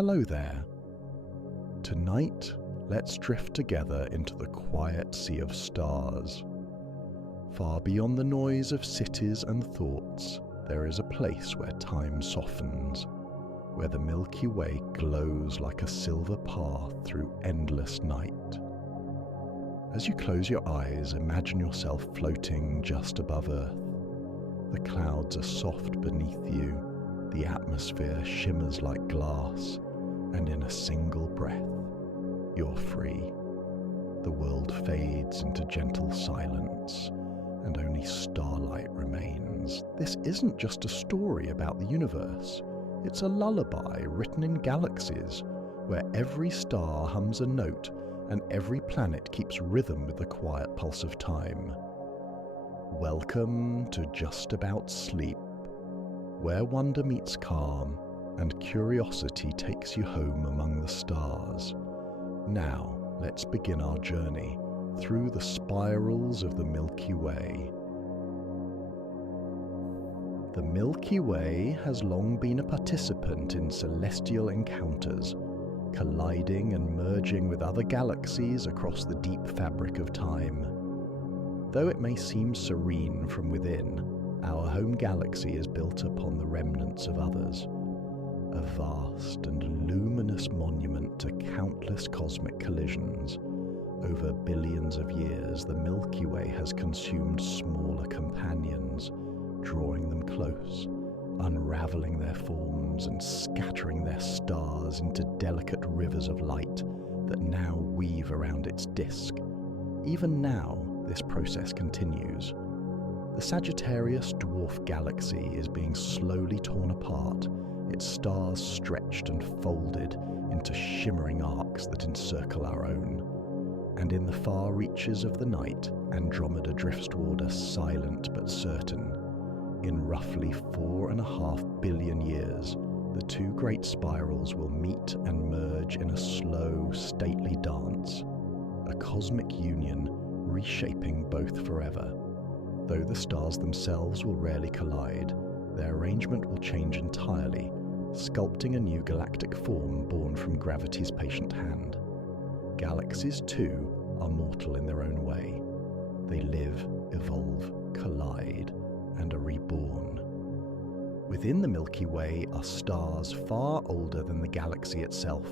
Hello there. Tonight, let's drift together into the quiet sea of stars. Far beyond the noise of cities and thoughts, there is a place where time softens, where the Milky Way glows like a silver path through endless night. As you close your eyes, imagine yourself floating just above Earth. The clouds are soft beneath you, the atmosphere shimmers like glass, and in a single breath, you're free. The world fades into gentle silence, and only starlight remains. This isn't just a story about the universe. It's a lullaby written in galaxies, where every star hums a note and every planet keeps rhythm with the quiet pulse of time. Welcome to Just About Sleep, where wonder meets calm and curiosity takes you home among the stars. Now, let's begin our journey through the spirals of the Milky Way. The Milky Way has long been a participant in celestial encounters, colliding and merging with other galaxies across the deep fabric of time. Though it may seem serene from within, our home galaxy is built upon the remnants of others. A vast and luminous monument to countless cosmic collisions. Over billions of years, the Milky Way has consumed smaller companions, drawing them close, unraveling their forms and scattering their stars into delicate rivers of light that now weave around its disk. Even now, this process continues. The Sagittarius dwarf galaxy is being slowly torn apart, its stars stretched and folded into shimmering arcs that encircle our own. And in the far reaches of the night, Andromeda drifts toward us, silent but certain. In roughly 4.5 billion years, the two great spirals will meet and merge in a slow, stately dance, a cosmic union reshaping both forever. Though the stars themselves will rarely collide, their arrangement will change entirely, sculpting a new galactic form born from gravity's patient hand. Galaxies, too, are mortal in their own way. They live, evolve, collide, and are reborn. Within the Milky Way are stars far older than the galaxy itself.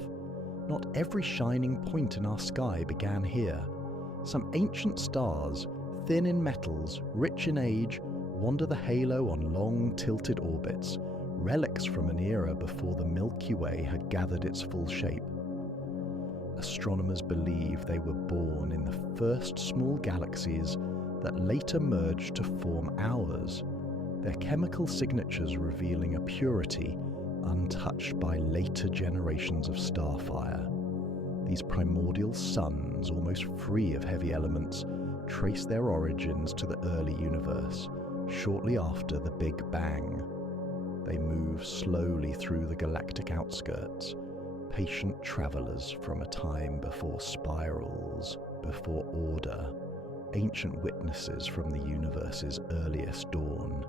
Not every shining point in our sky began here. Some ancient stars, thin in metals, rich in age, wander the halo on long tilted orbits, relics from an era before the Milky Way had gathered its full shape. Astronomers believe they were born in the first small galaxies that later merged to form ours, their chemical signatures revealing a purity untouched by later generations of starfire. These primordial suns, almost free of heavy elements, trace their origins to the early universe, shortly after the Big Bang. They move slowly through the galactic outskirts, patient travelers from a time before spirals, before order, ancient witnesses from the universe's earliest dawn.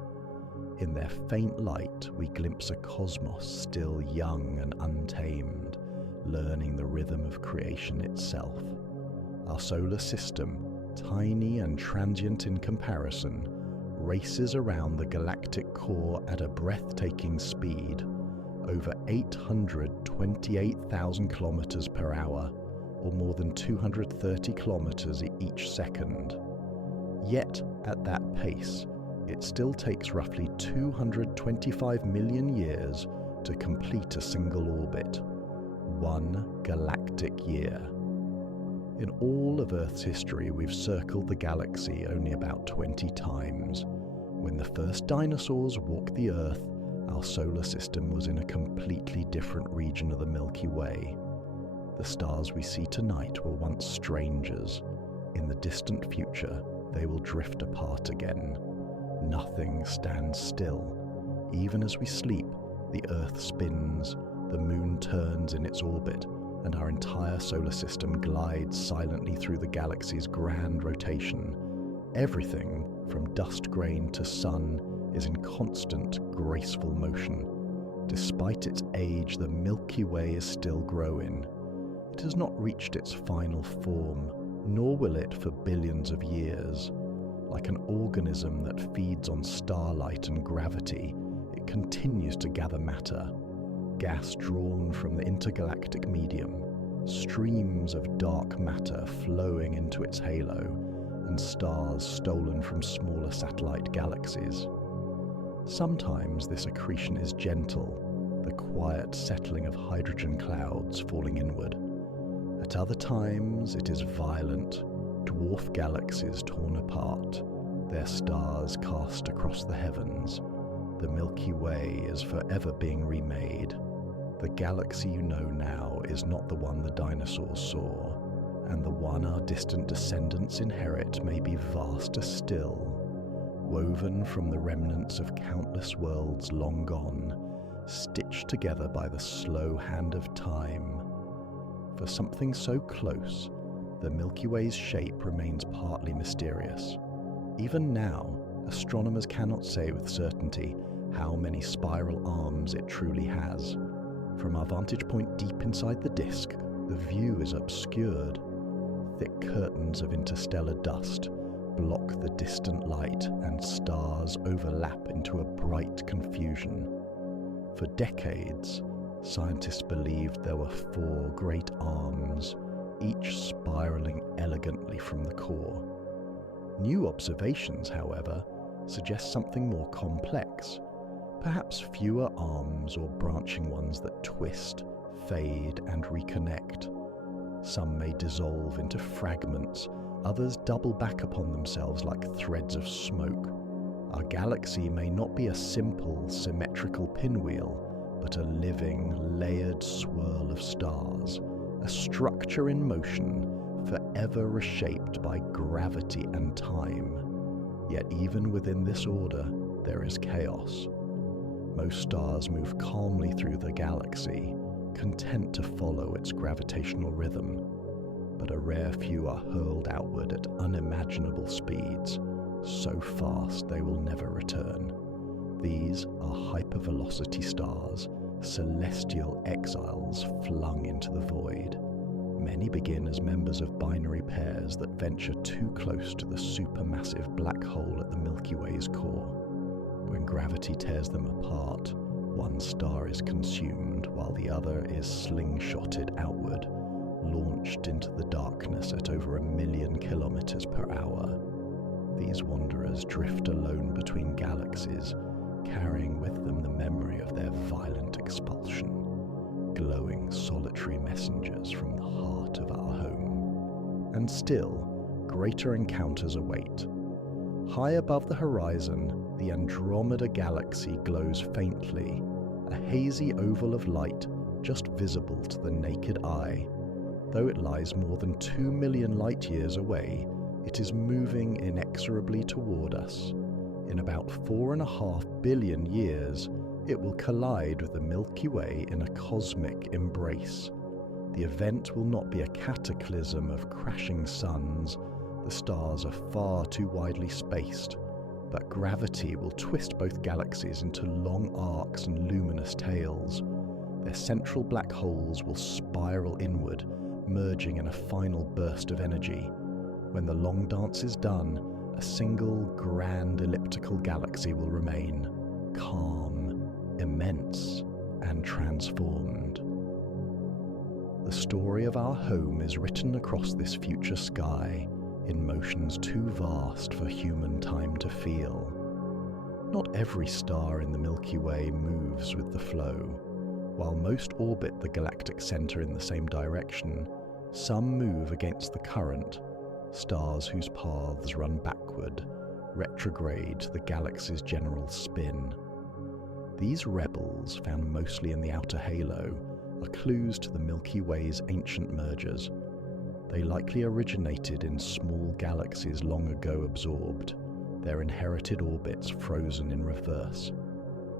In their faint light, we glimpse a cosmos still young and untamed, learning the rhythm of creation itself. Our solar system, tiny and transient in comparison, races around the galactic core at a breathtaking speed, over 828,000 kilometers per hour, or more than 230 kilometers each second. Yet, at that pace, it still takes roughly 225 million years to complete a single orbit. One galactic year. In all of Earth's history, we've circled the galaxy only about 20 times. When the first dinosaurs walked the Earth, our solar system was in a completely different region of the Milky Way. The stars we see tonight were once strangers. In the distant future, they will drift apart again. Nothing stands still. Even as we sleep, the Earth spins, the Moon turns in its orbit, and our entire solar system glides silently through the galaxy's grand rotation. Everything, from dust grain to sun, is in constant, graceful motion. Despite its age, the Milky Way is still growing. It has not reached its final form, nor will it for billions of years. Like an organism that feeds on starlight and gravity, it continues to gather matter, gas drawn from the intergalactic medium, streams of dark matter flowing into its halo, and stars stolen from smaller satellite galaxies. Sometimes this accretion is gentle, the quiet settling of hydrogen clouds falling inward. At other times it is violent, dwarf galaxies torn apart, their stars cast across the heavens. The Milky Way is forever being remade. The galaxy you know now is not the one the dinosaurs saw, and the one our distant descendants inherit may be vaster still, woven from the remnants of countless worlds long gone, stitched together by the slow hand of time. For something so close, the Milky Way's shape remains partly mysterious. Even now, astronomers cannot say with certainty how many spiral arms it truly has. From our vantage point deep inside the disk, the view is obscured. Thick curtains of interstellar dust block the distant light, and stars overlap into a bright confusion. For decades, scientists believed there were 4 great arms, each spiraling elegantly from the core. New observations, however, suggest something more complex, perhaps fewer arms or branching ones that twist, fade, and reconnect. Some may dissolve into fragments, others double back upon themselves like threads of smoke. Our galaxy may not be a simple, symmetrical pinwheel, but a living, layered swirl of stars, a structure in motion, forever reshaped by gravity and time. Yet even within this order, there is chaos. Most stars move calmly through the galaxy, content to follow its gravitational rhythm, but a rare few are hurled outward at unimaginable speeds, so fast they will never return. These are hypervelocity stars, celestial exiles flung into the void. Many begin as members of binary pairs that venture too close to the supermassive black hole at the Milky Way's core. When gravity tears them apart, one star is consumed while the other is slingshotted outward, launched into the darkness at over 1 million kilometers per hour. These wanderers drift alone between galaxies, carrying with them the memory of their violent expulsion, glowing solitary messengers from the heart of our home. And still, greater encounters await. High above the horizon, the Andromeda galaxy glows faintly, a hazy oval of light just visible to the naked eye. Though it lies more than 2 million light-years away, it is moving inexorably toward us. In about 4.5 billion years, it will collide with the Milky Way in a cosmic embrace. The event will not be a cataclysm of crashing suns. The stars are far too widely spaced, but gravity will twist both galaxies into long arcs and luminous tails. Their central black holes will spiral inward, merging in a final burst of energy. When the long dance is done, a single grand elliptical galaxy will remain, calm, immense, and transformed. The story of our home is written across this future sky, in motions too vast for human time to feel. Not every star in the Milky Way moves with the flow. While most orbit the galactic center in the same direction, some move against the current, stars whose paths run backward, retrograde to the galaxy's general spin. These rebels, found mostly in the outer halo, are clues to the Milky Way's ancient mergers. They likely originated in small galaxies long ago absorbed, their inherited orbits frozen in reverse.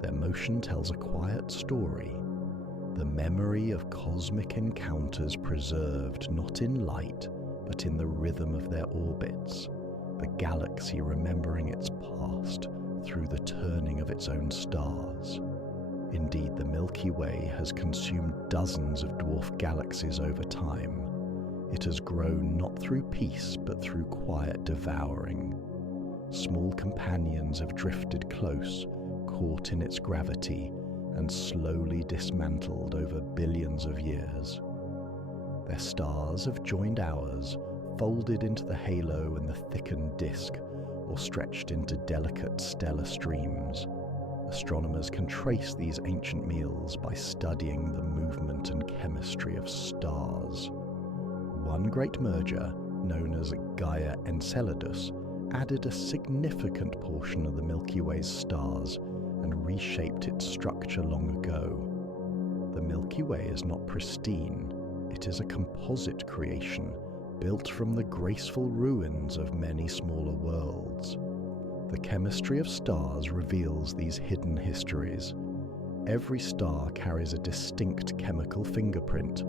Their motion tells a quiet story, the memory of cosmic encounters preserved not in light, but in the rhythm of their orbits, the galaxy remembering its past through the turning of its own stars. Indeed, the Milky Way has consumed dozens of dwarf galaxies over time. It has grown not through peace, but through quiet devouring. Small companions have drifted close, caught in its gravity, and slowly dismantled over billions of years. Their stars have joined ours, folded into the halo and the thickened disk, or stretched into delicate stellar streams. Astronomers can trace these ancient meals by studying the movement and chemistry of stars. One great merger, known as Gaia Enceladus, added a significant portion of the Milky Way's stars and reshaped its structure long ago. The Milky Way is not pristine, it is a composite creation built from the graceful ruins of many smaller worlds. The chemistry of stars reveals these hidden histories. Every star carries a distinct chemical fingerprint,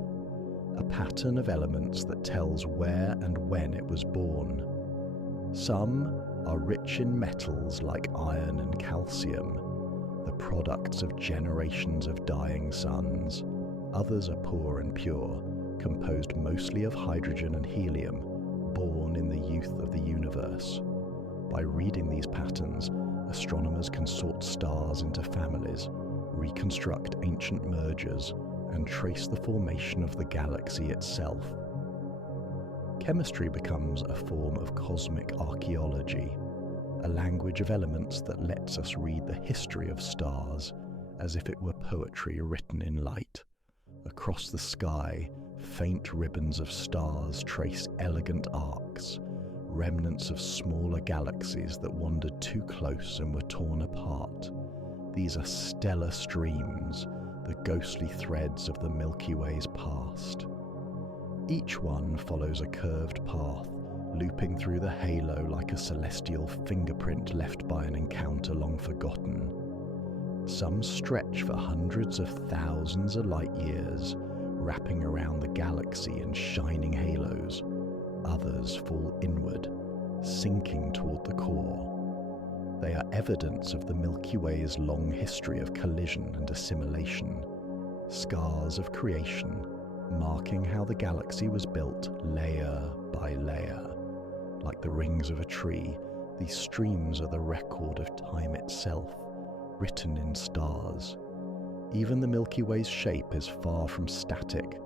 a pattern of elements that tells where and when it was born. Some are rich in metals like iron and calcium, the products of generations of dying suns. Others are poor and pure, composed mostly of hydrogen and helium, born in the youth of the universe. By reading these patterns, astronomers can sort stars into families, reconstruct ancient mergers, and trace the formation of the galaxy itself. Chemistry becomes a form of cosmic archaeology, a language of elements that lets us read the history of stars as if it were poetry written in light. Across the sky, faint ribbons of stars trace elegant arcs, remnants of smaller galaxies that wandered too close and were torn apart. These are stellar streams, the ghostly threads of the Milky Way's past. Each one follows a curved path, looping through the halo like a celestial fingerprint left by an encounter long forgotten. Some stretch for hundreds of thousands of light years, wrapping around the galaxy in shining halos. Others fall inward, sinking toward the core. They are evidence of the Milky Way's long history of collision and assimilation, scars of creation, marking how the galaxy was built layer by layer. Like the rings of a tree, these streams are the record of time itself, written in stars. Even the Milky Way's shape is far from static.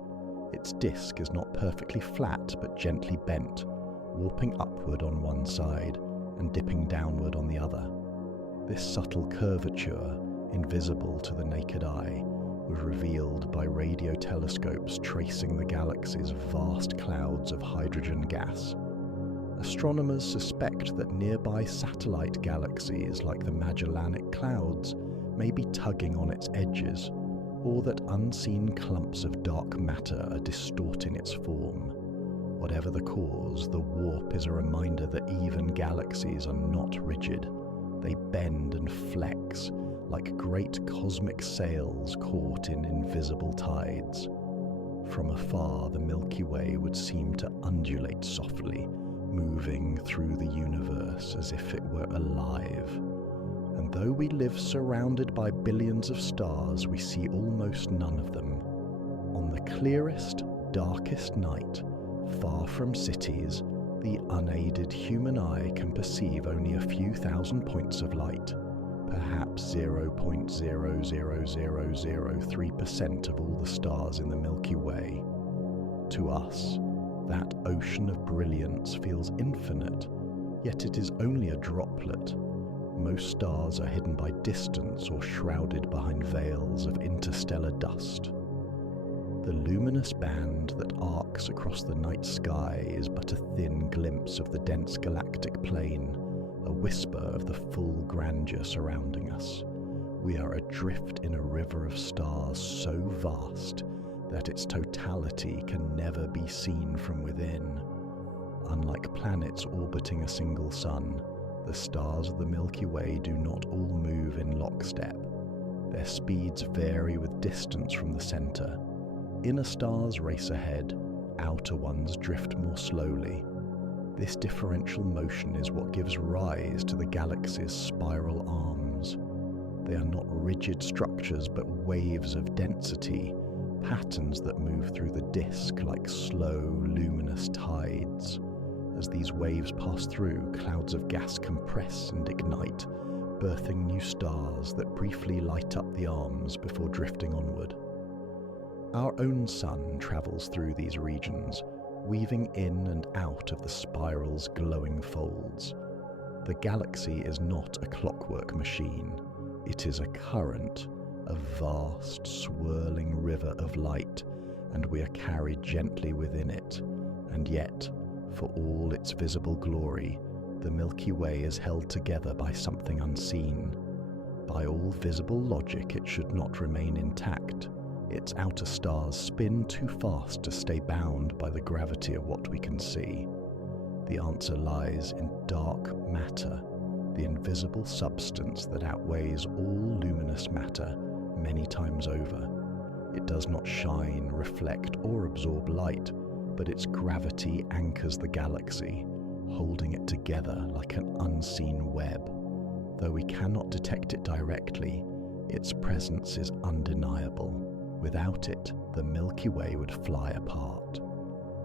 Its disk is not perfectly flat but gently bent, warping upward on one side and dipping downward on the other. This subtle curvature, invisible to the naked eye, was revealed by radio telescopes tracing the galaxy's vast clouds of hydrogen gas. Astronomers suspect that nearby satellite galaxies like the Magellanic Clouds may be tugging on its edges, or that unseen clumps of dark matter are distorting its form. Whatever the cause, the warp is a reminder that even galaxies are not rigid. They bend and flex like great cosmic sails caught in invisible tides. From afar, the Milky Way would seem to undulate softly, moving through the universe as if it were alive. And though we live surrounded by billions of stars, we see almost none of them. On the clearest, darkest night, far from cities, the unaided human eye can perceive only a few thousand points of light, perhaps 0.00003% of all the stars in the Milky Way. To us, that ocean of brilliance feels infinite, yet it is only a droplet. Most stars are hidden by distance or shrouded behind veils of interstellar dust. The luminous band that arcs across the night sky is but a thin glimpse of the dense galactic plane, a whisper of the full grandeur surrounding us. We are adrift in a river of stars so vast that its totality can never be seen from within. Unlike planets orbiting a single sun, the stars of the Milky Way do not all move in lockstep. Their speeds vary with distance from the center. Inner stars race ahead, outer ones drift more slowly. This differential motion is what gives rise to the galaxy's spiral arms. They are not rigid structures but waves of density, patterns that move through the disk like slow, luminous tides. As these waves pass through, clouds of gas compress and ignite, birthing new stars that briefly light up the arms before drifting onward. Our own sun travels through these regions, weaving in and out of the spiral's glowing folds. The galaxy is not a clockwork machine. It is a current, a vast, swirling river of light, and we are carried gently within it. And yet, for all its visible glory, the Milky Way is held together by something unseen. By all visible logic, it should not remain intact. Its outer stars spin too fast to stay bound by the gravity of what we can see. The answer lies in dark matter, the invisible substance that outweighs all luminous matter many times over. It does not shine, reflect, or absorb light, but its gravity anchors the galaxy, holding it together like an unseen web. Though we cannot detect it directly, its presence is undeniable. Without it, the Milky Way would fly apart.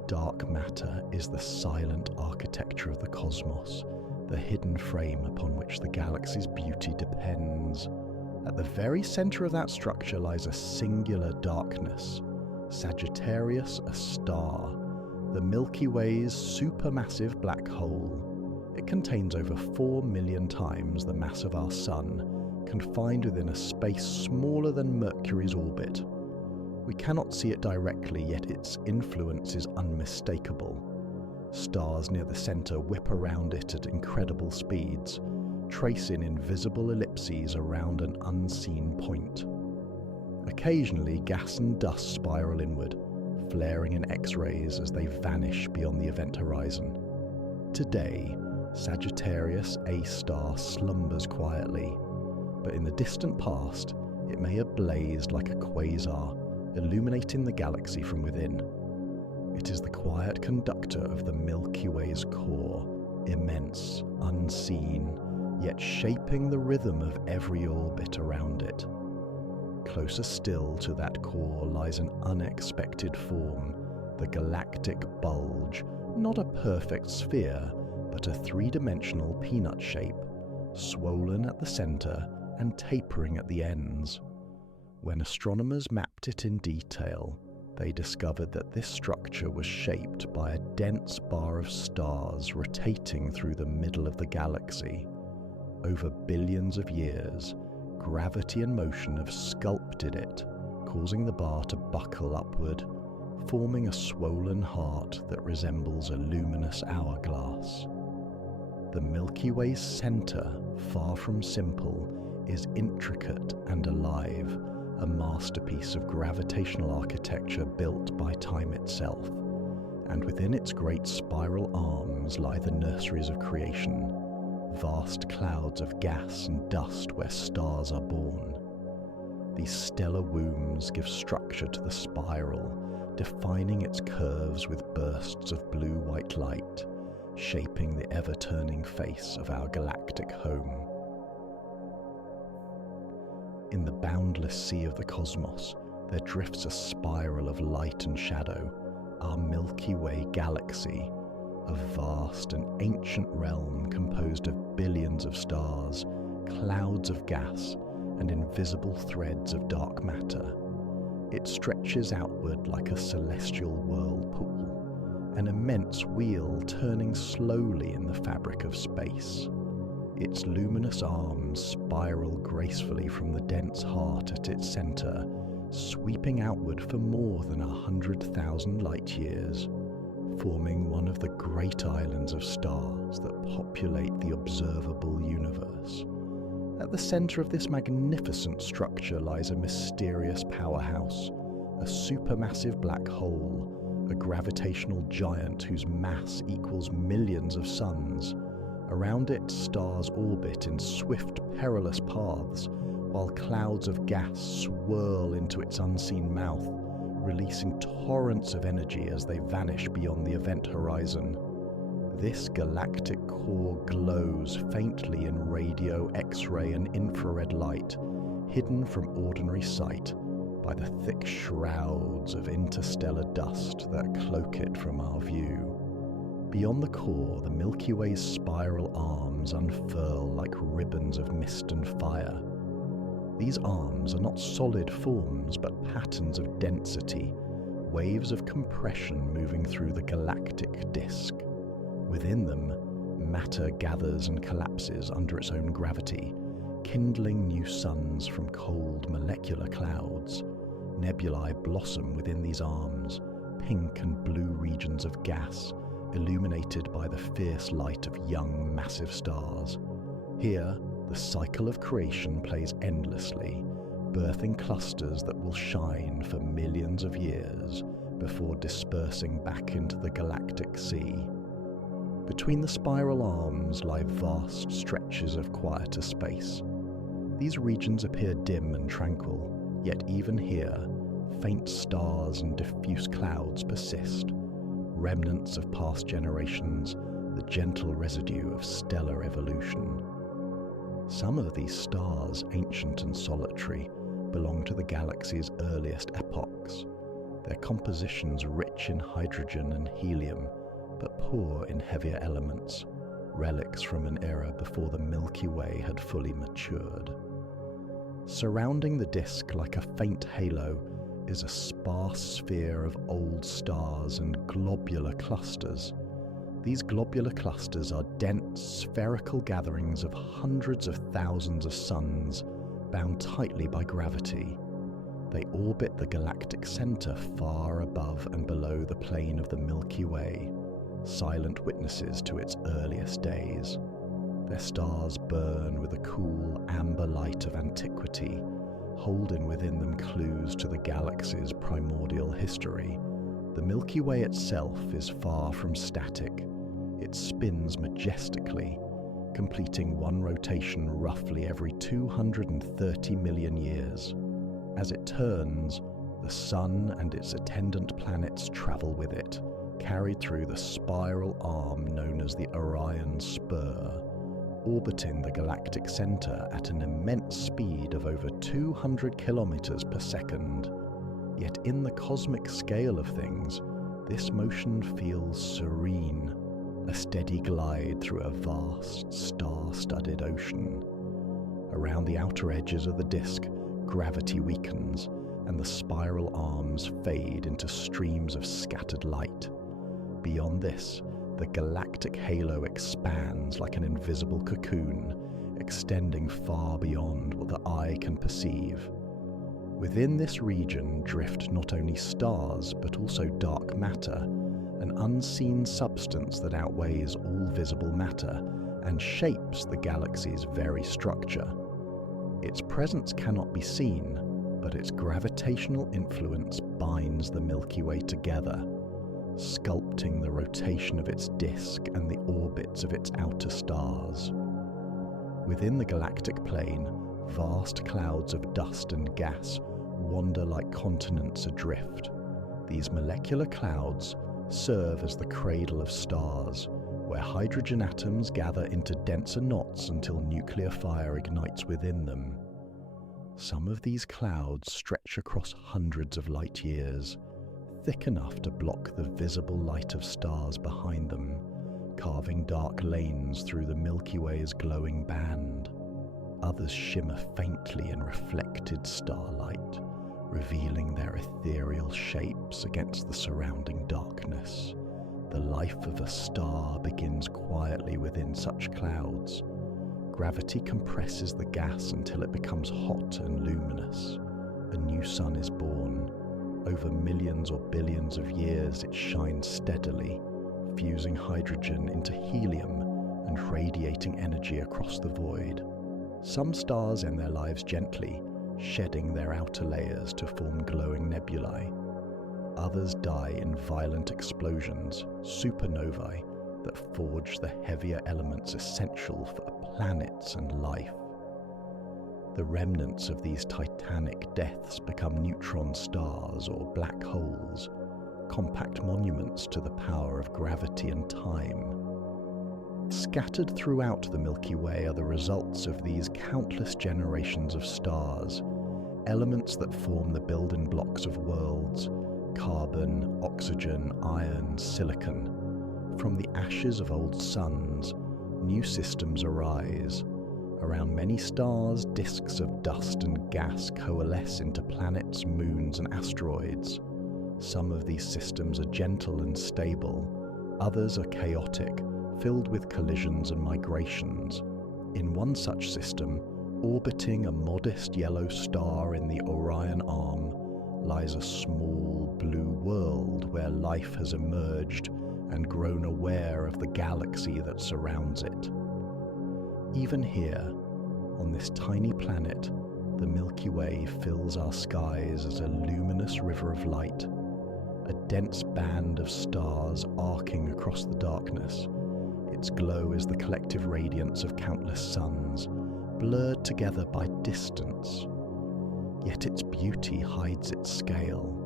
Dark matter is the silent architecture of the cosmos, the hidden frame upon which the galaxy's beauty depends. At the very center of that structure lies a singular darkness, Sagittarius, a star, the Milky Way's supermassive black hole. It contains over 4 million times the mass of our Sun, confined within a space smaller than Mercury's orbit. We cannot see it directly, yet its influence is unmistakable. Stars near the center whip around it at incredible speeds, tracing invisible ellipses around an unseen point. Occasionally, gas and dust spiral inward, flaring in X-rays as they vanish beyond the event horizon. Today, Sagittarius A star slumbers quietly, but in the distant past, it may have blazed like a quasar, illuminating the galaxy from within. It is the quiet conductor of the Milky Way's core, immense, unseen, yet shaping the rhythm of every orbit around it. Closer still to that core lies an unexpected form, the galactic bulge, not a perfect sphere, but a three-dimensional peanut shape, swollen at the center and tapering at the ends. When astronomers mapped it in detail, they discovered that this structure was shaped by a dense bar of stars rotating through the middle of the galaxy. Over billions of years, gravity and motion have sculpted it, causing the bar to buckle upward, forming a swollen heart that resembles a luminous hourglass. The Milky Way's center, far from simple, is intricate and alive, a masterpiece of gravitational architecture built by time itself. And within its great spiral arms lie the nurseries of creation, vast clouds of gas and dust where stars are born. These stellar wombs give structure to the spiral, defining its curves with bursts of blue-white light, shaping the ever-turning face of our galactic home. In the boundless sea of the cosmos, there drifts a spiral of light and shadow, our Milky Way galaxy, a vast and ancient realm composed of billions of stars, clouds of gas, and invisible threads of dark matter. It stretches outward like a celestial whirlpool, an immense wheel turning slowly in the fabric of space. Its luminous arms spiral gracefully from the dense heart at its center, sweeping outward for more than 100,000 light-years, forming one of the great islands of stars that populate the observable universe. At the center of this magnificent structure lies a mysterious powerhouse, a supermassive black hole, a gravitational giant whose mass equals millions of suns. Around it, stars orbit in swift, perilous paths, while clouds of gas swirl into its unseen mouth, releasing torrents of energy as they vanish beyond the event horizon. This galactic core glows faintly in radio, X-ray, and infrared light, hidden from ordinary sight by the thick shrouds of interstellar dust that cloak it from our view. Beyond the core, the Milky Way's spiral arms unfurl like ribbons of mist and fire. These arms are not solid forms, but patterns of density, waves of compression moving through the galactic disk. Within them, matter gathers and collapses under its own gravity, kindling new suns from cold molecular clouds. Nebulae blossom within these arms, pink and blue regions of gas, illuminated by the fierce light of young, massive stars. Here, the cycle of creation plays endlessly, birthing clusters that will shine for millions of years before dispersing back into the galactic sea. Between the spiral arms lie vast stretches of quieter space. These regions appear dim and tranquil, yet even here, faint stars and diffuse clouds persist, remnants of past generations, the gentle residue of stellar evolution. Some of these stars, ancient and solitary, belong to the galaxy's earliest epochs, their compositions rich in hydrogen and helium, but poor in heavier elements, relics from an era before the Milky Way had fully matured. Surrounding the disk like a faint halo is a sparse sphere of old stars and globular clusters. These globular clusters are dense, spherical gatherings of hundreds of thousands of suns, bound tightly by gravity. They orbit the galactic center far above and below the plane of the Milky Way, silent witnesses to its earliest days. Their stars burn with the cool, amber light of antiquity, holding within them clues to the galaxy's primordial history. The Milky Way itself is far from static. It spins majestically, completing one rotation roughly every 230 million years. As it turns, the Sun and its attendant planets travel with it, carried through the spiral arm known as the Orion Spur, orbiting the galactic center at an immense speed of over 200 kilometers per second. Yet in the cosmic scale of things, this motion feels serene, a steady glide through a vast, star-studded ocean. Around the outer edges of the disk, gravity weakens, and the spiral arms fade into streams of scattered light. Beyond this, the galactic halo expands like an invisible cocoon, extending far beyond what the eye can perceive. Within this region drift not only stars, but also dark matter, an unseen substance that outweighs all visible matter and shapes the galaxy's very structure. Its presence cannot be seen, but its gravitational influence binds the Milky Way together, sculpting the rotation of its disk and the orbits of its outer stars. Within the galactic plane, vast clouds of dust and gas wander like continents adrift. These molecular clouds serve as the cradle of stars, where hydrogen atoms gather into denser knots until nuclear fire ignites within them. Some of these clouds stretch across hundreds of light years, thick enough to block the visible light of stars behind them, carving dark lanes through the Milky Way's glowing band. Others shimmer faintly in reflected starlight, revealing their ethereal shapes against the surrounding darkness. The life of a star begins quietly within such clouds. Gravity compresses the gas until it becomes hot and luminous. A new sun is born. Over millions or billions of years it shines steadily, fusing hydrogen into helium and radiating energy across the void. Some stars end their lives gently, shedding their outer layers to form glowing nebulae. Others die in violent explosions, supernovae, that forge the heavier elements essential for planets and life. The remnants of these titanic deaths become neutron stars or black holes, compact monuments to the power of gravity and time. Scattered throughout the Milky Way are the results of these countless generations of stars, elements that form the building blocks of worlds: carbon, oxygen, iron, silicon. From the ashes of old suns, new systems arise. Around many stars, disks of dust and gas coalesce into planets, moons, and asteroids. Some of these systems are gentle and stable, others are chaotic, filled with collisions and migrations. In one such system, orbiting a modest yellow star in the Orion Arm, lies a small blue world where life has emerged and grown aware of the galaxy that surrounds it. Even here, on this tiny planet, the Milky Way fills our skies as a luminous river of light, a dense band of stars arcing across the darkness. Its glow is the collective radiance of countless suns, blurred together by distance. Yet its beauty hides its scale.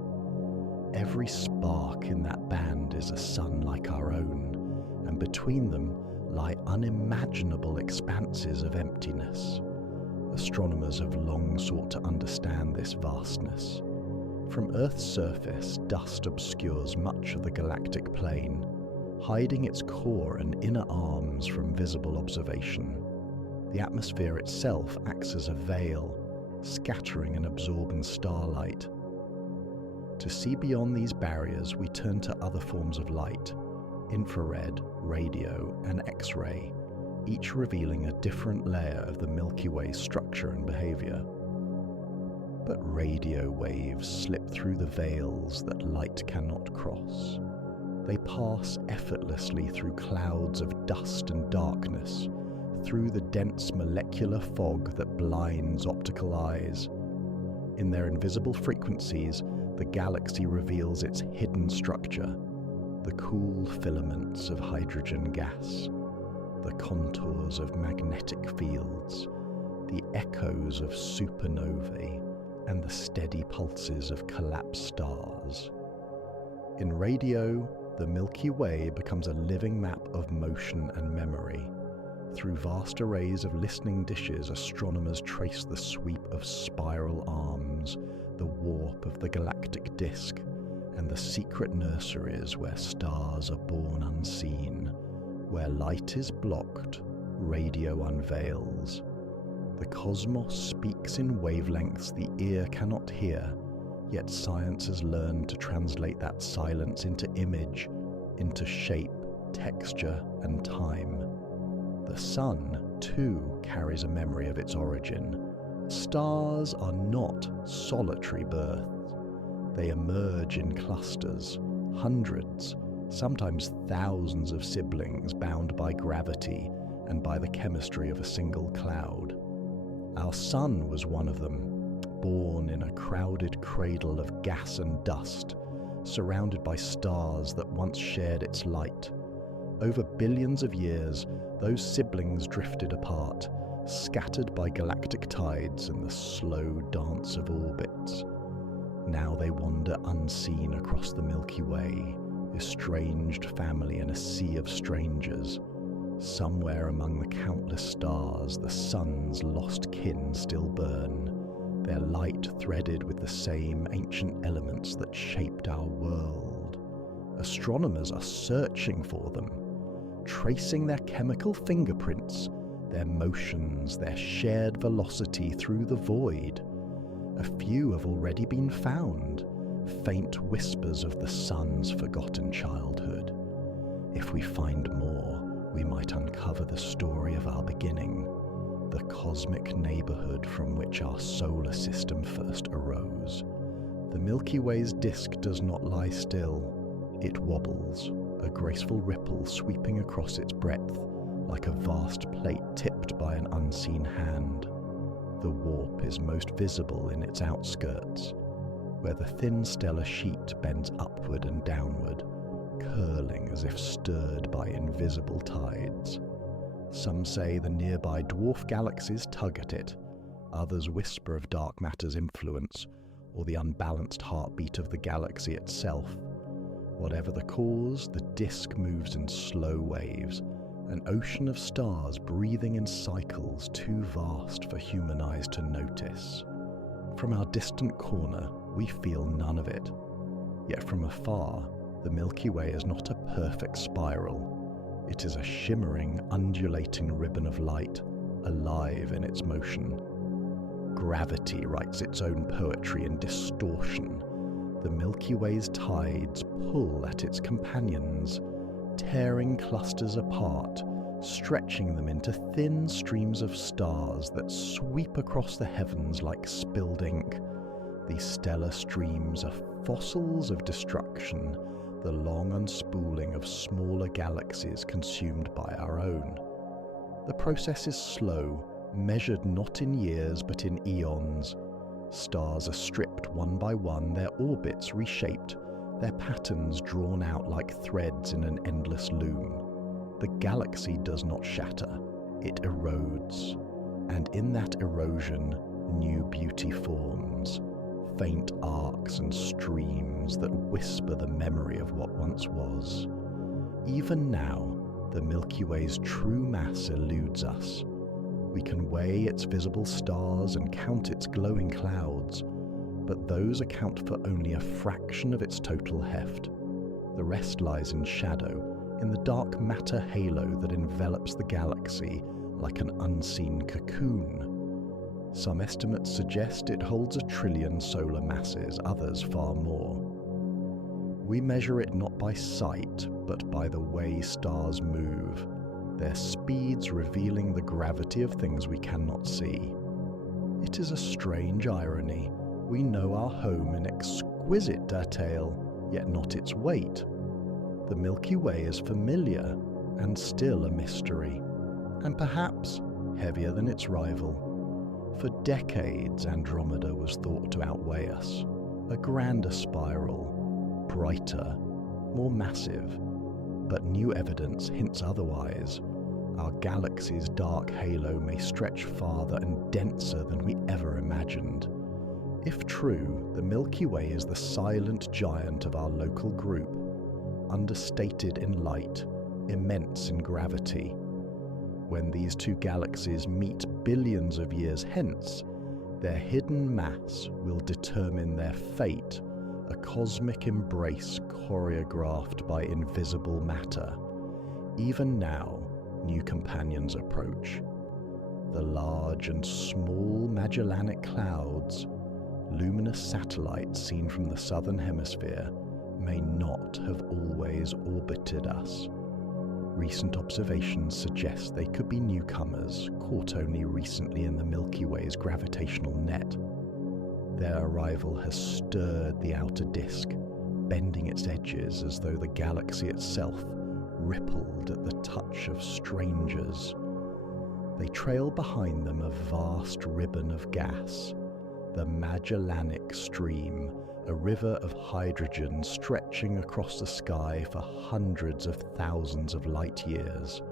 Every spark in that band is a sun like our own, and between them lie unimaginable expanses of emptiness. Astronomers have long sought to understand this vastness. From Earth's surface, dust obscures much of the galactic plane, hiding its core and inner arms from visible observation. The atmosphere itself acts as a veil, scattering and absorbing starlight. To see beyond these barriers, we turn to other forms of light: infrared, radio, and X-ray, each revealing a different layer of the Milky Way's structure and behavior. But radio waves slip through the veils that light cannot cross. They pass effortlessly through clouds of dust and darkness, through the dense molecular fog that blinds optical eyes. In their invisible frequencies, the galaxy reveals its hidden structure: the cool filaments of hydrogen gas, the contours of magnetic fields, the echoes of supernovae, and the steady pulses of collapsed stars. In radio, the Milky Way becomes a living map of motion and memory. Through vast arrays of listening dishes, astronomers trace the sweep of spiral arms, the warp of the galactic disk, and the secret nurseries where stars are born unseen. Where light is blocked, radio unveils. The cosmos speaks in wavelengths the ear cannot hear, yet science has learned to translate that silence into image, into shape, texture, and time. The sun, too, carries a memory of its origin. Stars are not solitary births. They emerge in clusters, hundreds, sometimes thousands of siblings bound by gravity and by the chemistry of a single cloud. Our sun was one of them, born in a crowded cradle of gas and dust, surrounded by stars that once shared its light. Over billions of years, those siblings drifted apart, scattered by galactic tides and the slow dance of orbits. Now they wander unseen across the Milky Way, estranged family in a sea of strangers. Somewhere among the countless stars, the sun's lost kin still burn, their light threaded with the same ancient elements that shaped our world. Astronomers are searching for them, tracing their chemical fingerprints, their motions, their shared velocity through the void. A few have already been found, faint whispers of the sun's forgotten childhood. If we find more, we might uncover the story of our beginning, the cosmic neighborhood from which our solar system first arose. The Milky Way's disk does not lie still. It wobbles, a graceful ripple sweeping across its breadth, like a vast plate tipped by an unseen hand. The warp is most visible in its outskirts, where the thin stellar sheet bends upward and downward, curling as if stirred by invisible tides. Some say the nearby dwarf galaxies tug at it, others whisper of dark matter's influence, or the unbalanced heartbeat of the galaxy itself. Whatever the cause, the disk moves in slow waves, an ocean of stars breathing in cycles too vast for human eyes to notice. From our distant corner, we feel none of it. Yet from afar, the Milky Way is not a perfect spiral. It is a shimmering, undulating ribbon of light, alive in its motion. Gravity writes its own poetry in distortion. The Milky Way's tides pull at its companions, tearing clusters apart, stretching them into thin streams of stars that sweep across the heavens like spilled ink. These stellar streams are fossils of destruction, the long unspooling of smaller galaxies consumed by our own. The process is slow, measured not in years but in eons. Stars are stripped one by one, their orbits reshaped, their patterns drawn out like threads in an endless loom. The galaxy does not shatter, it erodes. And in that erosion, new beauty forms, faint arcs and streams that whisper the memory of what once was. Even now, the Milky Way's true mass eludes us. We can weigh its visible stars and count its glowing clouds, but those account for only a fraction of its total heft. The rest lies in shadow, in the dark matter halo that envelops the galaxy like an unseen cocoon. Some estimates suggest it holds 1 trillion solar masses, others far more. We measure it not by sight, but by the way stars move, their speeds revealing the gravity of things we cannot see. It is a strange irony. We know our home in exquisite detail, yet not its weight. The Milky Way is familiar and still a mystery, and perhaps heavier than its rival. For decades, Andromeda was thought to outweigh us, a grander spiral, brighter, more massive, but new evidence hints otherwise. Our galaxy's dark halo may stretch farther and denser than we ever imagined. If true, the Milky Way is the silent giant of our local group, understated in light, immense in gravity. When these two galaxies meet billions of years hence, their hidden mass will determine their fate, a cosmic embrace choreographed by invisible matter. Even now, new companions approach. The large and small Magellanic Clouds, luminous satellites seen from the southern hemisphere, may not have always orbited us. Recent observations suggest they could be newcomers, caught only recently in the Milky Way's gravitational net. Their arrival has stirred the outer disk, bending its edges as though the galaxy itself rippled at the touch of strangers. They trail behind them a vast ribbon of gas, the Magellanic Stream, a river of hydrogen stretching across the sky for hundreds of thousands of light years.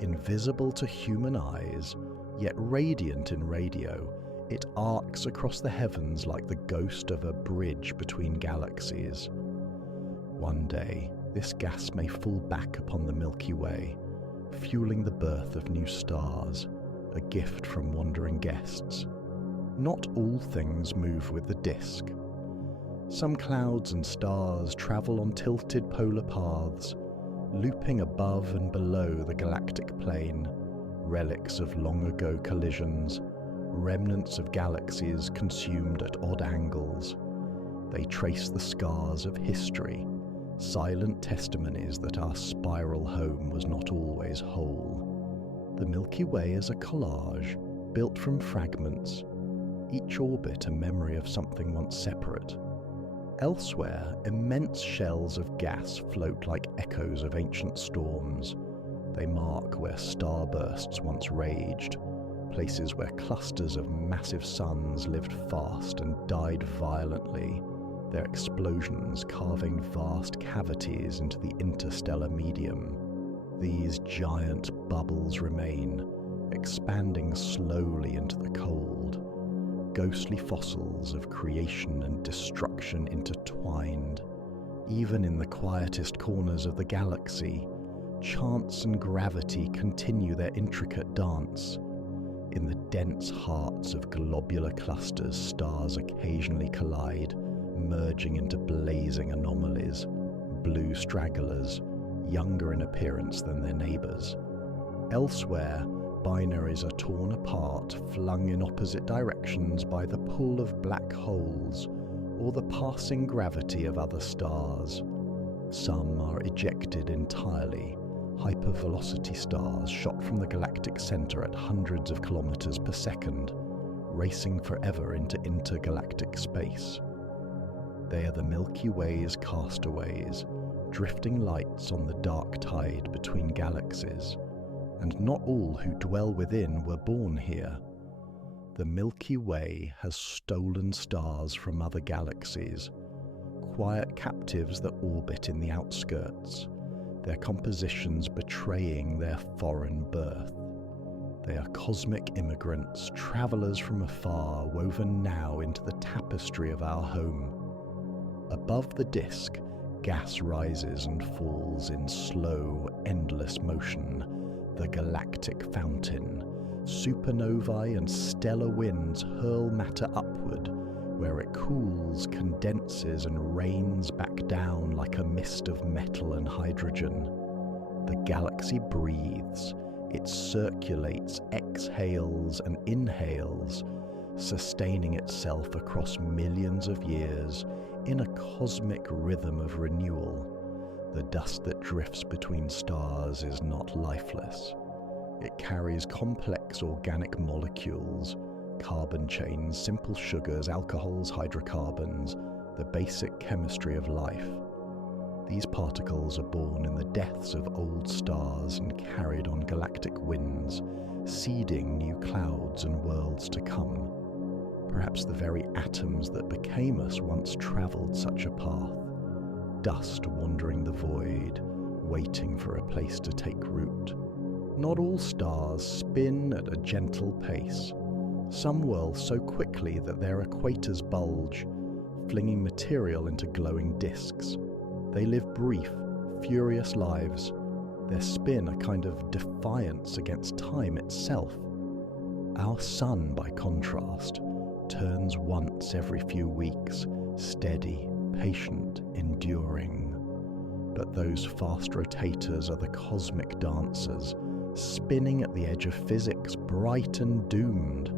Invisible to human eyes, yet radiant in radio, it arcs across the heavens like the ghost of a bridge between galaxies. One day, this gas may fall back upon the Milky Way, fueling the birth of new stars, a gift from wandering guests. Not all things move with the disk. Some clouds and stars travel on tilted polar paths, looping above and below the galactic plane, relics of long-ago collisions, remnants of galaxies consumed at odd angles. They trace the scars of history, silent testimonies that our spiral home was not always whole. The Milky Way is a collage, built from fragments, each orbit a memory of something once separate. Elsewhere, immense shells of gas float like echoes of ancient storms. They mark where starbursts once raged, places where clusters of massive suns lived fast and died violently, their explosions carving vast cavities into the interstellar medium. These giant bubbles remain, expanding slowly into the cold, ghostly fossils of creation and destruction intertwined. Even in the quietest corners of the galaxy, chance and gravity continue their intricate dance. In the dense hearts of globular clusters, stars occasionally collide, merging into blazing anomalies, blue stragglers, younger in appearance than their neighbours. Elsewhere, binaries are torn apart, flung in opposite directions by the pull of black holes or the passing gravity of other stars. Some are ejected entirely, hypervelocity stars shot from the galactic centre at hundreds of kilometres per second, racing forever into intergalactic space. They are the Milky Way's castaways, drifting lights on the dark tide between galaxies, and not all who dwell within were born here. The Milky Way has stolen stars from other galaxies, quiet captives that orbit in the outskirts, their compositions betraying their foreign birth. They are cosmic immigrants, travellers from afar, woven now into the tapestry of our home. Above the disk, gas rises and falls in slow, endless motion, the galactic fountain. Supernovae and stellar winds hurl matter upward, where it cools, condenses, and rains back down like a mist of metal and hydrogen. The galaxy breathes, it circulates, exhales, and inhales, sustaining itself across millions of years in a cosmic rhythm of renewal. The dust that drifts between stars is not lifeless. It carries complex organic molecules, carbon chains, simple sugars, alcohols, hydrocarbons, the basic chemistry of life. These particles are born in the depths of old stars and carried on galactic winds, seeding new clouds and worlds to come. Perhaps the very atoms that became us once travelled such a path. Dust wandering the void, waiting for a place to take root. Not all stars spin at a gentle pace. Some whirl so quickly that their equators bulge, flinging material into glowing disks. They live brief, furious lives, their spin a kind of defiance against time itself. Our sun, by contrast, turns once every few weeks, steady, patient, enduring. But those fast rotators are the cosmic dancers, spinning at the edge of physics, bright and doomed.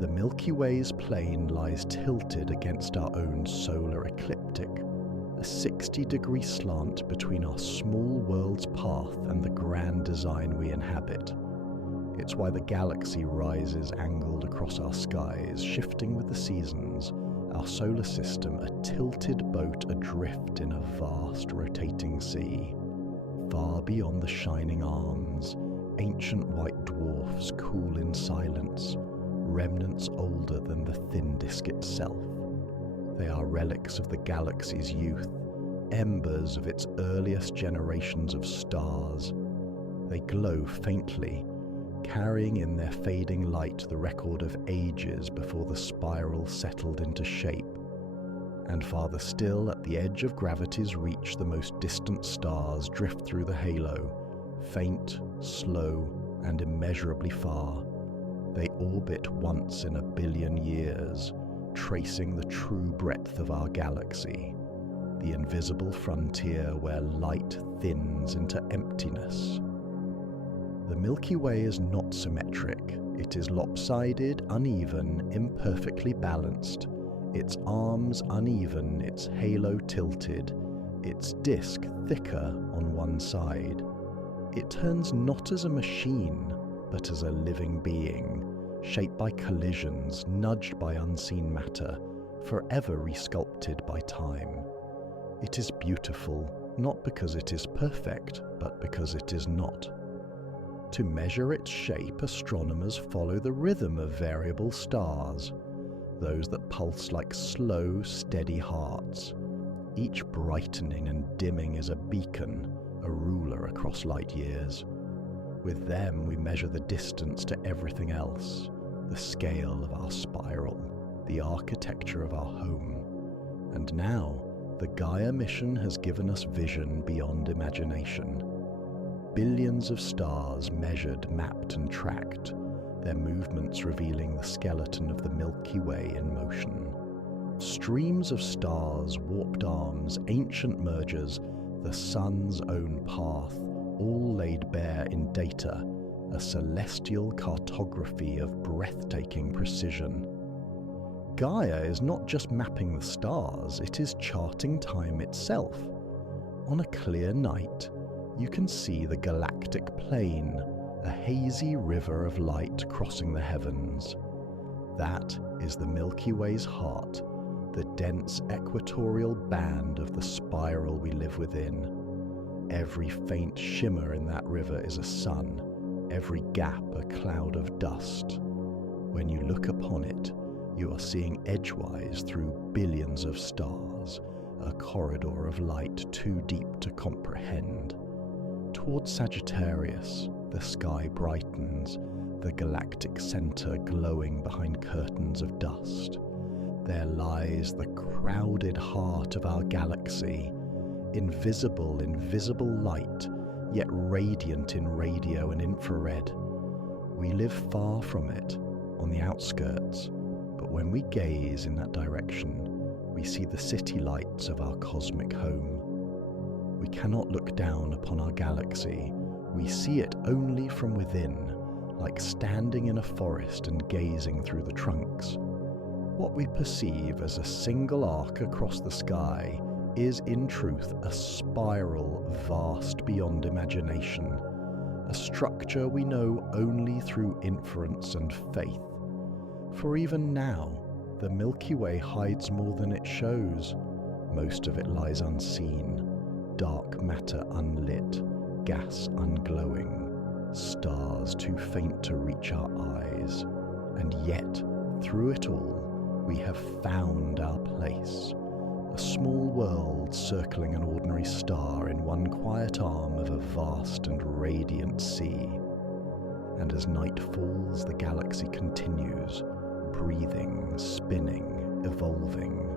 The Milky Way's plane lies tilted against our own solar ecliptic, a 60-degree slant between our small world's path and the grand design we inhabit. It's why the galaxy rises angled across our skies, shifting with the seasons, our solar system a tilted boat adrift in a vast rotating sea. Far beyond the shining arms, ancient white dwarfs cool in silence, remnants older than the thin disk itself. They are relics of the galaxy's youth, embers of its earliest generations of stars. They glow faintly, carrying in their fading light the record of ages before the spiral settled into shape. And farther still, at the edge of gravity's reach, the most distant stars drift through the halo, faint, slow, and immeasurably far. They orbit once in a billion years, tracing the true breadth of our galaxy, the invisible frontier where light thins into emptiness. The Milky Way is not symmetric. It is lopsided, uneven, imperfectly balanced, its arms uneven, its halo tilted, its disk thicker on one side. It turns not as a machine, but as a living being, shaped by collisions, nudged by unseen matter, forever resculpted by time. It is beautiful, not because it is perfect, but because it is not. To measure its shape, astronomers follow the rhythm of variable stars, those that pulse like slow, steady hearts. Each brightening and dimming is a beacon, a ruler across light years. With them we measure the distance to everything else, the scale of our spiral, the architecture of our home. And now, the Gaia mission has given us vision beyond imagination. billions of stars measured, mapped and tracked, their movements revealing the skeleton of the Milky Way in motion. Streams of stars, warped arms, ancient mergers, the sun's own path, all laid bare in data, a celestial cartography of breathtaking precision. Gaia is not just mapping the stars, it is charting time itself. On a clear night, you can see the galactic plane, a hazy river of light crossing the heavens. That is the Milky Way's heart, the dense equatorial band of the spiral we live within. Every faint shimmer in that river is a sun, every gap a cloud of dust. When you look upon it, you are seeing edgewise through billions of stars, a corridor of light too deep to comprehend. Towards Sagittarius, the sky brightens, the galactic center glowing behind curtains of dust. There lies the crowded heart of our galaxy, invisible in visible light, yet radiant in radio and infrared. We live far from it, on the outskirts, but when we gaze in that direction, we see the city lights of our cosmic home. We cannot look down upon our galaxy, we see it only from within, like standing in a forest and gazing through the trunks. What we perceive as a single arc across the sky is in truth a spiral vast beyond imagination, a structure we know only through inference and faith. For even now, the Milky Way hides more than it shows. Most of it lies unseen, dark matter unlit, gas unglowing, stars too faint to reach our eyes. And yet, through it all, we have found our place. A small world circling an ordinary star in one quiet arm of a vast and radiant sea. And as night falls, the galaxy continues, breathing, spinning, evolving.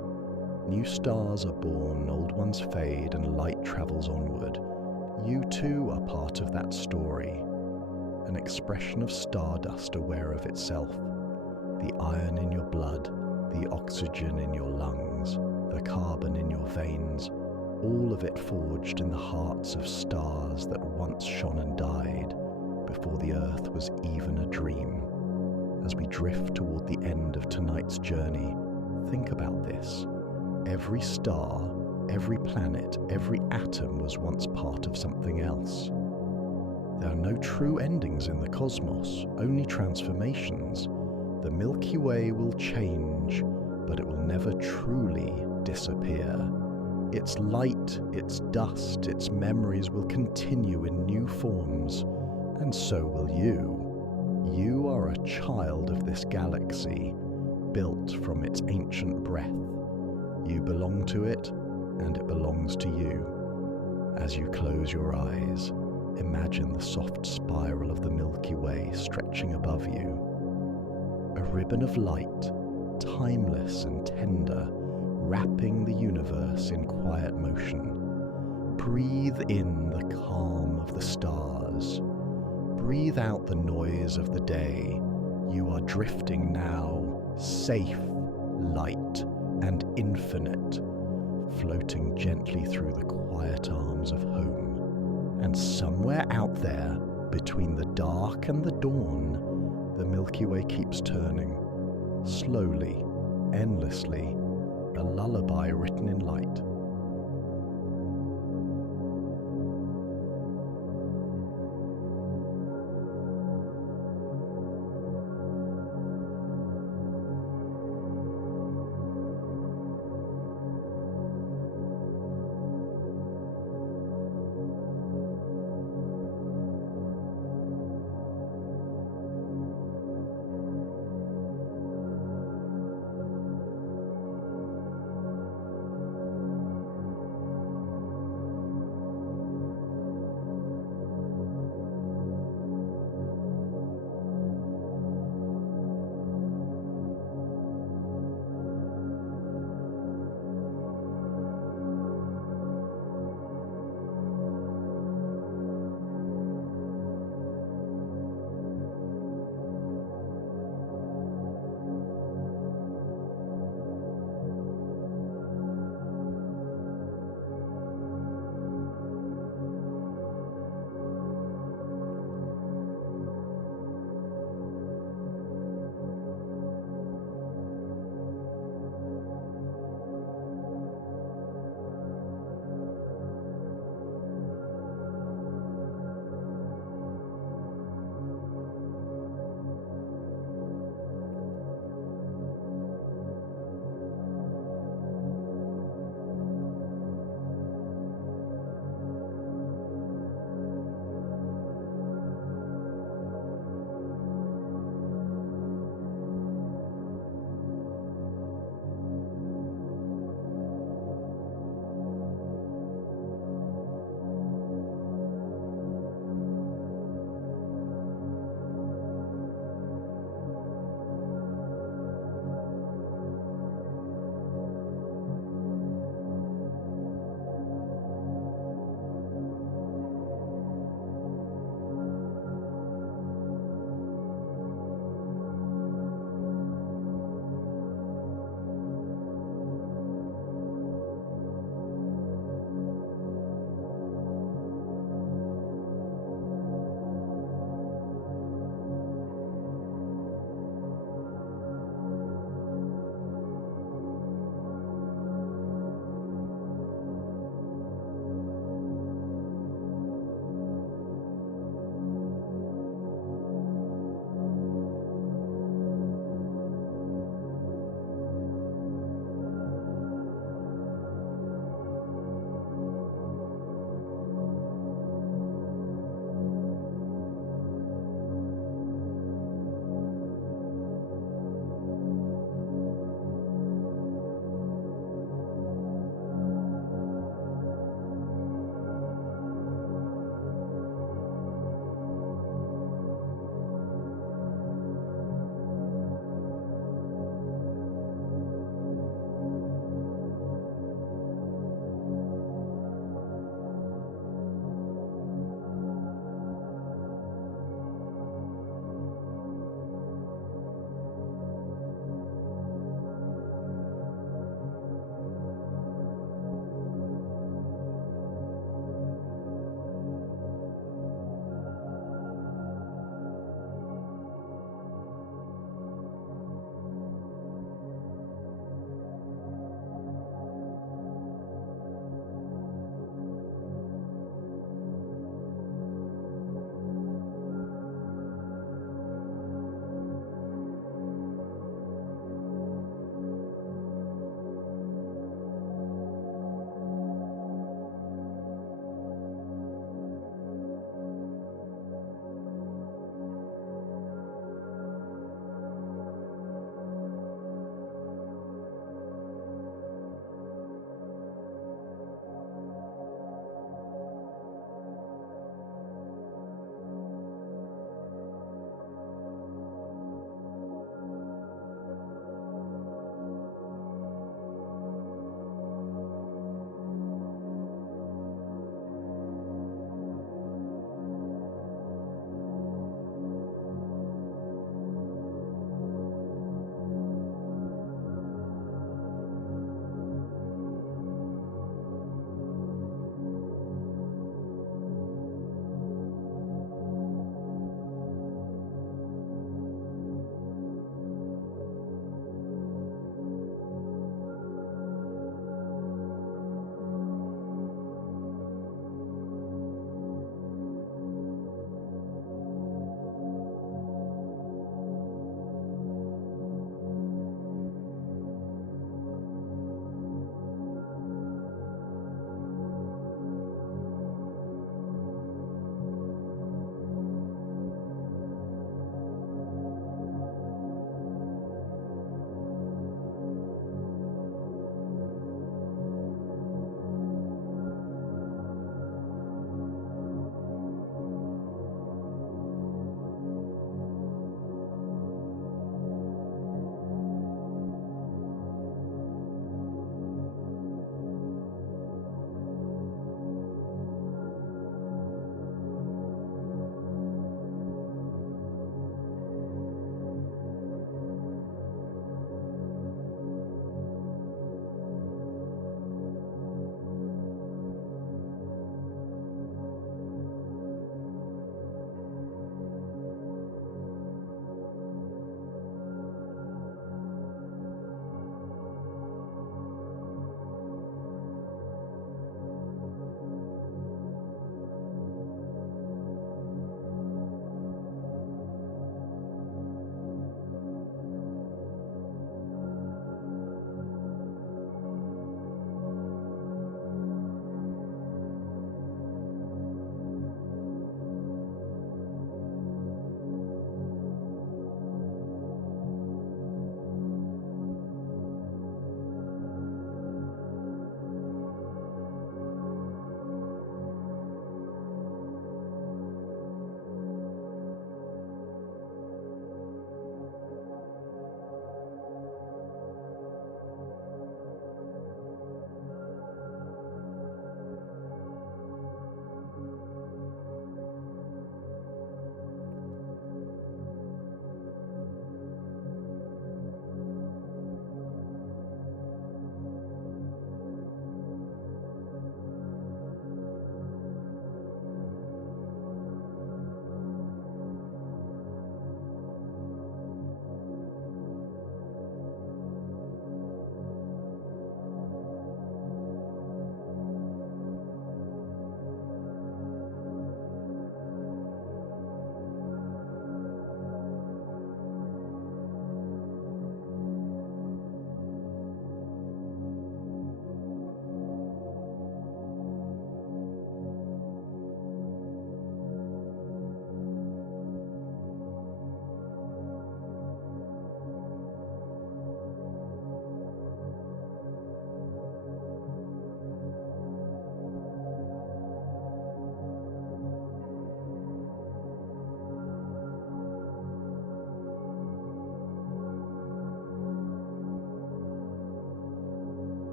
New stars are born, old ones fade, and light travels onward. You too are part of that story. An expression of stardust aware of itself. The iron in your blood, the oxygen in your lungs, the carbon in your veins, all of it forged in the hearts of stars that once shone and died, before the earth was even a dream. As we drift toward the end of tonight's journey, think about this. Every star, every planet, every atom was once part of something else. There are no true endings in the cosmos, only transformations. The Milky Way will change, but it will never truly disappear. Its light, its dust, its memories will continue in new forms, and so will you. You are a child of this galaxy, built from its ancient breath. You belong to it, and it belongs to you. As you close your eyes, imagine the soft spiral of the Milky Way stretching above you. A ribbon of light, timeless and tender, wrapping the universe in quiet motion. Breathe in the calm of the stars. Breathe out the noise of the day. You are drifting now, safe, light, and infinite, floating gently through the quiet arms of home. And somewhere out there, between the dark and the dawn, the Milky Way keeps turning, slowly, endlessly, a lullaby written in light.